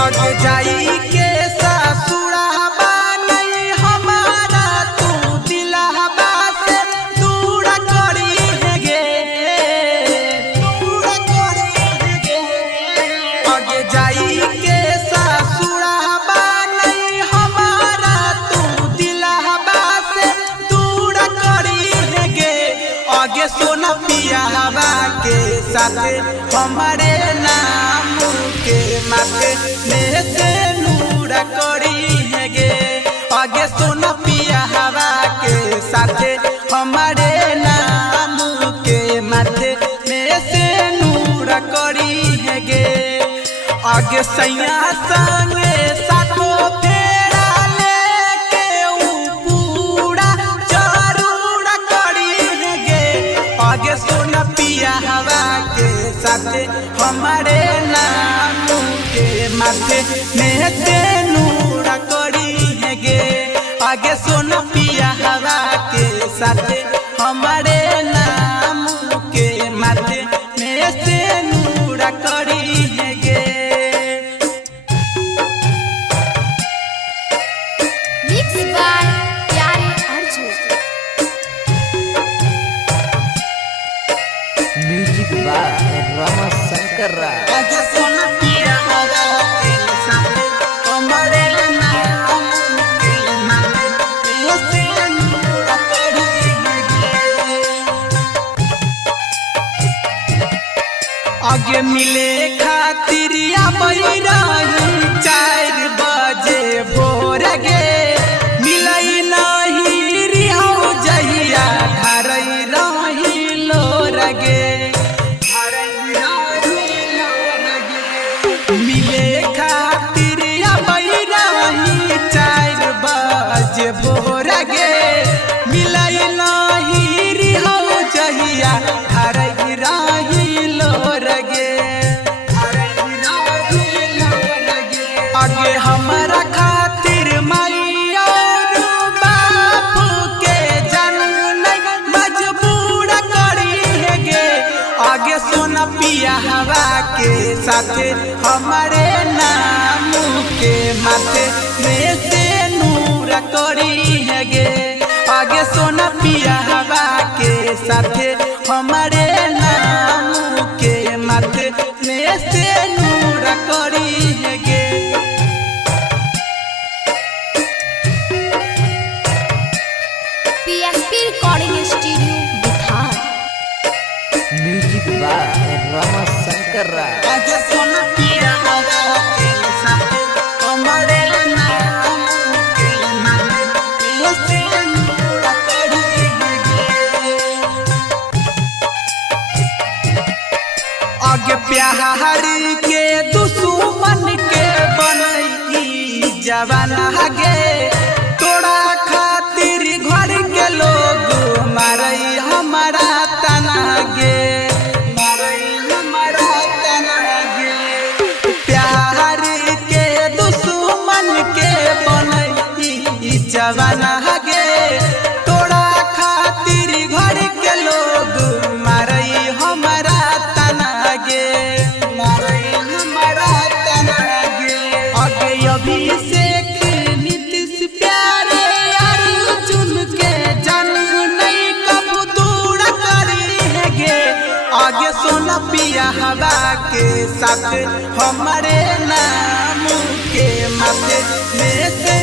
आगे जाई के ससुराबा नहीं हमारा तू दिलहबा से दूर करी है गे, दूर करी है गे। आगे जाई के ससुराबा नहीं हमारा तू दिलहबा से दूर करी है गे। आगे सोना पियावा के साथे हमारे नाम के माथे में से नूर करी है गे। आगे सोना पियावा के साथे हमारे नाम के माथे में से नूर करी है गे। आगे सैया संगे साथो फेरा लेके ऊ पूरा जरूर करी है गे। आगे सोना पियावा के साथे हमारे नाम के माथे में से नूर करी है गे। आगे सोना पियावा के साथे हमारे नाम के माथे में से नूर करी है गे। Mixed by Pyare Arjun. Music by Rama Shankar Rao. आगे सोना पियावा के साथे हमारे नाम के माथे में से नूर करी है गे। आगे मिले खातिर आबई रही 4 बजे भोर गे। मिलई नहीं रिहौ जहिया धरई रही लोर गे, धरई रही लोर गे। मिले खातिर आबई रही 4 बजे भोर गे। मिलई नहीं रिहौ जहिया धरई रही लोर गे, धरई रही लोर गे। आगे हमारा खातिर माई और बाप के जन नहीं मजबूर करी है गे। आगे सोना पियावा के साथे हमारे नाम के माथे में से नूर करी है गे। आगे सोना पियावा के साथे हमारे नाम के माथे में से नूर करी है गे। PSP Recording Studio, Bihar. Music by Rama Shankar Rao. आगे सोना पियावा के साथे हमारे नाम के माथे में से नूर करी है गे। आगे प्यार के दुश्मन के बनई जवाना गे। तोरा खातिर घर के लोग मारई हमारा तना गे, मारई हमारा तना गे। प्यार के दुश्मन के बनई जवाना गे। तोरा खातिर घर के लोग मारई हमारा तना गे, मारई हमारा तना गे। आगे अभिषेक नीतीश प्यारे अर्जुन के जन नहीं कब दूर करी है गे। आगे सोना पियावा के साथ हमारे नाम के माथे में से